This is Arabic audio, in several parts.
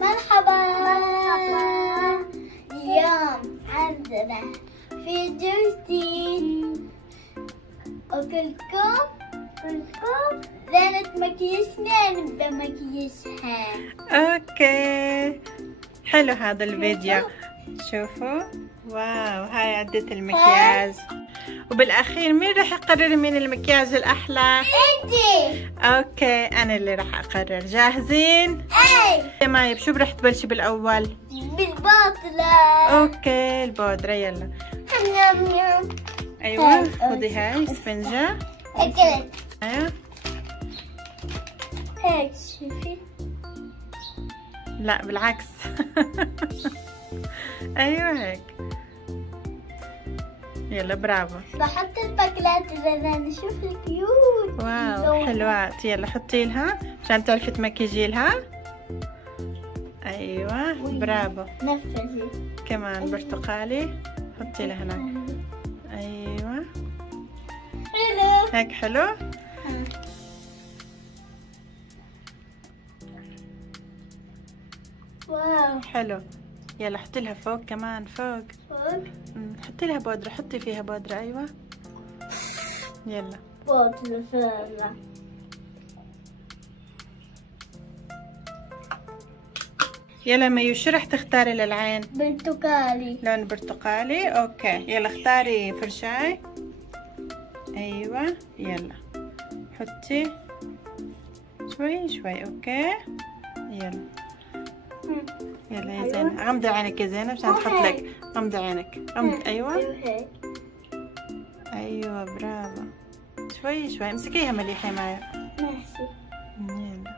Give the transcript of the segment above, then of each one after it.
مرحبا. اليوم عندنا فيديو جديد وكلكم زينة مكياجنا نبدأ مكياجها. اوكي حلو هذا الفيديو. شوفوا واو، هاي عدة المكياج. وبالاخير مين راح يقرر مين المكياج الاحلى؟ انتي. اوكي انا اللي راح اقرر. جاهزين؟ اي. يا مايب شو رح تبلشي بالاول؟ بالباطلة. اوكي البودرة يلا. نم نم. ايوه خذي هاي اسفنجة. اكلت. ايوه هيك شوفي. لا بالعكس. ايوه هيك. يلا برافو. بحط الباكلات اللي نشوف الكيوت. واو حلوات. يلا حطي لها عشان تعرفي تمكيجي لها. ايوه برافو. نفذي. كمان برتقالي حطي لها هناك. ايوه حلو. هيك حلو. واو حلو. يلا حطي لها فوق كمان فوق. فوق. حطي لها بودرة، حطي فيها بودرة. ايوه يلا. بودرة فعلا. يلا ميو شو رح تختاري للعين؟ برتقالي. لون برتقالي. اوكي يلا اختاري فرشاي. ايوه يلا حطي شوي شوي. اوكي يلا يلا يا زينب. غمضي عينك يا زينب عشان تحط لك. غمضي عينك. غمضي. ايوه ايوه برافو. شوي شوي امسكيها مليحة معي. ماشي. يلا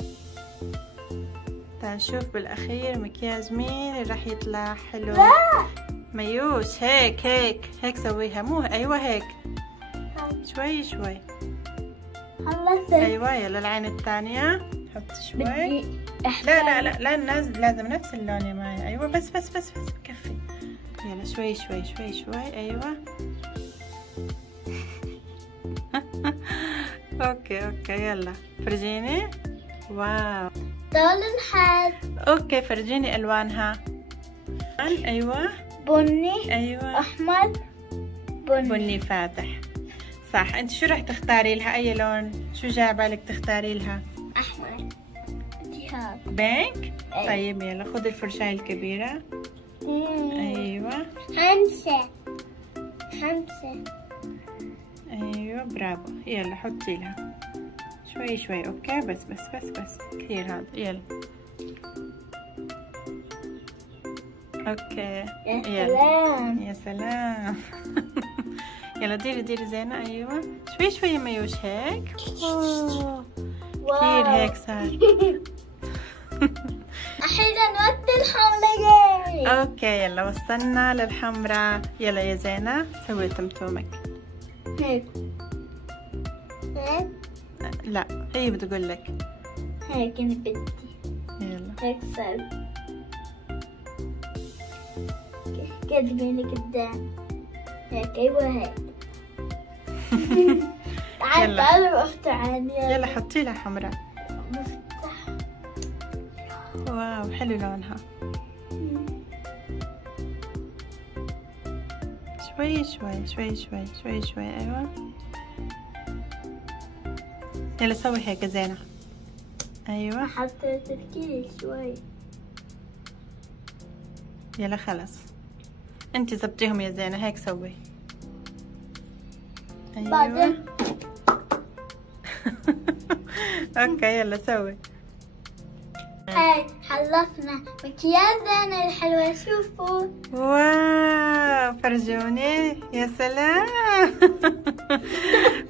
تعال نشوف بالاخير مكياج مين اللي راح يطلع حلو. لا ميوش هيك هيك هيك سويها. مو ايوه هيك شوي شوي. خلصت. ايوه يلا العين الثانية حطي شوي. لا لازم نفس اللون يا مايا. ايوه بس بكفي. يلا شوي شوي شوي شوي. ايوه. اوكي يلا فرجيني. واو طول نحط. اوكي فرجيني الوانها. ايوه بني. ايوه احمر. بني فاتح. صح. انت شو رح تختاري لها؟ اي لون؟ شو جاي بالك تختاري لها؟ احمر. هذا بينك. أيوة. طيب يلا خذي الفرشاية الكبيرة. ايوه 5. ايوه برافو. يلا حطي لها شوي شوي. اوكي بس كثير هذا. يلا اوكي يا سلام. يا سلام. يلا ديري زينة. ايوه شوي يا ميوش هيك. كثير هيك صار. احنا نودي الحمراء. اوكي يلا وصلنا للحمراء. يلا يا زينة سوي تمتومك. هيك لا هي بتقول لك هيك انا بدي. يلا هيك صار كدبيني قدام. هيك ايوه هيك. تعال افتح عيني. يلا حطي لها حمراء. واو حلو لونها. شوي. ايوه يلا سوي هيك زينة. ايوه حطيت الكيل شوي. يلا خلص. انتي زبطيهم يا زينة. هيك سوي. ايوه بعدين. اوكي يلا سوي. هاي خلصنا مكياجنا الحلوة. شوفوا. واو فرجوني. يا سلام.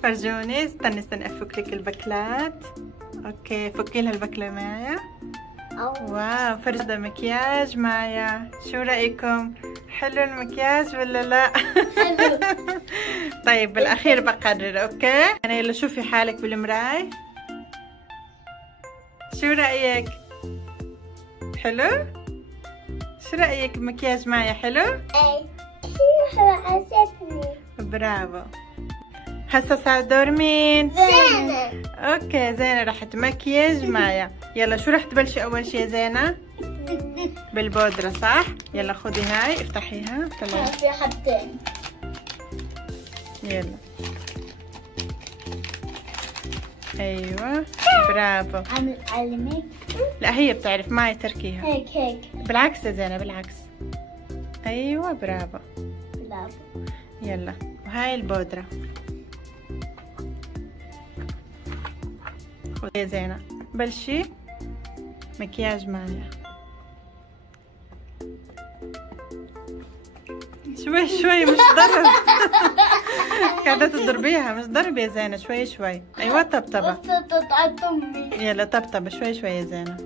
فرجوني. استني افك لك البكلات. اوكي فكي لها البكلة معايا. واو فرجة مكياج معايا. شو رأيكم؟ حلو المكياج ولا لا؟ حلو. طيب بالاخير بقرر. اوكي انا يلا شوفي حالك بالمراية. شو رأيك؟ حلو؟ شو رأيك المكياج معي حلو؟ اي كثير عجبني. برافو. هسه صار دور مين؟ زينة. اوكي زينة راح تمكيج مايا. يلا شو رح تبلشي اول شي يا زينة؟ بالبودرة صح؟ يلا خذي هاي افتحيها طلعي. في حبتين. يلا ايوه برافو. عم اعلمك. لا هي بتعرف معي تركيها. هيك بالعكس يا زينة بالعكس. ايوه برافو. برافو. يلا وهاي البودرة. خذي يا زينة بلشي مكياج مايا. شوي شوي مش ضرب. قاعدة تضربيها مش ضرب يا زينة. شوي شوي. ايوه طبطبة. يلا طبطبة شوي شوي يا زينة.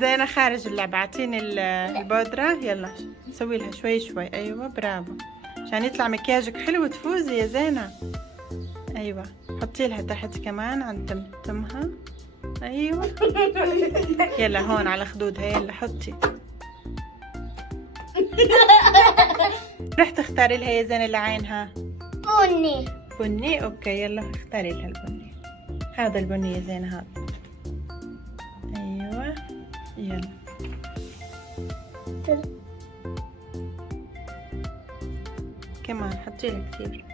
زينة خارج اللعبة. اعطيني البودرة. يلا سوي لها شوي شوي. ايوه برافو عشان يطلع مكياجك حلو وتفوزي يا زينة. ايوه حطي لها تحت كمان عند تمها. ايوه يلا هون على خدودها. يلا حطي. رح تختاري لها يا زينة لعينها بني. بني. اوكي يلا اختاري لها البني. هذا البني يا زينة هذا. ايوه يلا كمان حطي لها كثير.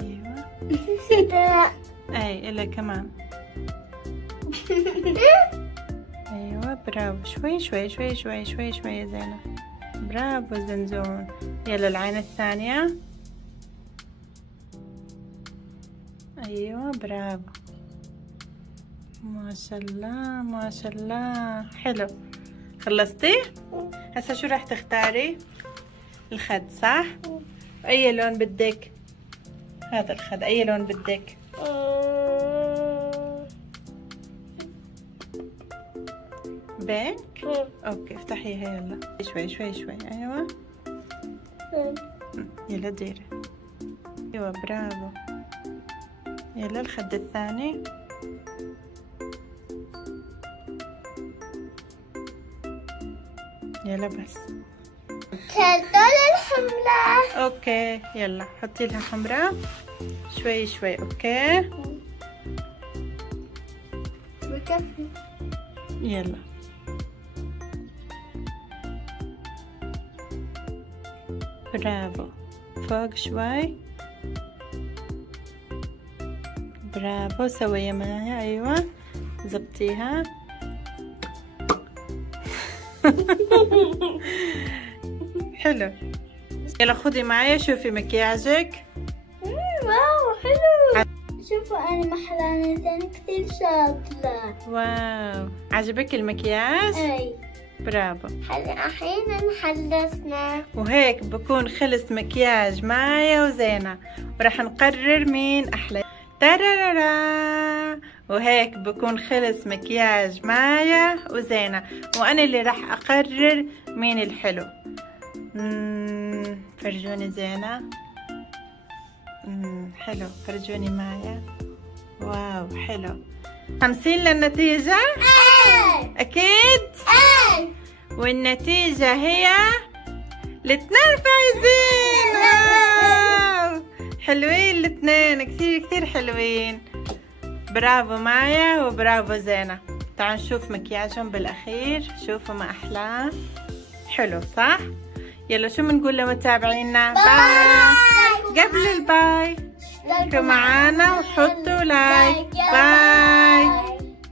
ايوه اي الا كمان. ايوه برافو. شوي شوي شوي شوي شوي شوي يا زينة. برافو زنزون. يلا العين الثانية. ايوه برافو ما شاء الله ما شاء الله. حلو خلصتي؟ هسه شو راح تختاري؟ الخد صح؟ اي لون بدك؟ هذا الخد اي لون بدك؟ بينك؟ اوكي افتحيها يلا شوي شوي شوي. ايوه يلا ديري. ايوه برافو. يلا الخد الثاني. يلا بس. هدول الحمراء. اوكي يلا حطي لها حمراء شوي شوي. اوكي بكفي. يلا برافو فوق شوي. برافو سوية معايا. ايوه زبطيها. حلو. يلا خذي معايا شوفي مكياجك. واو حلو. شوفوا انا محلانة ثاني كثير شاطرة. واو عجبك المكياج؟ اي برافو. احيانا خلصنا. وهيك بكون خلص مكياج مايا وزينة وراح نقرر مين احلى. ترارارا. وهيك بكون خلص مكياج مايا وزينة وانا اللي راح اقرر مين الحلو. فرجوني زينة. حلو. فرجوني مايا. واو حلو. 50 للنتيجة؟ اكيد؟ والنتيجة هي الاثنين فايزين. واو حلوين الاثنين كثير كثير حلوين. برافو مايا وبرافو زينة. تعالوا نشوف مكياجهم بالاخير. شوفوا ما احلاه. حلو صح؟ يلا شو بنقول لمتابعينا؟ باي. قبل الباي لايكوا معانا وحطوا لايك. باي.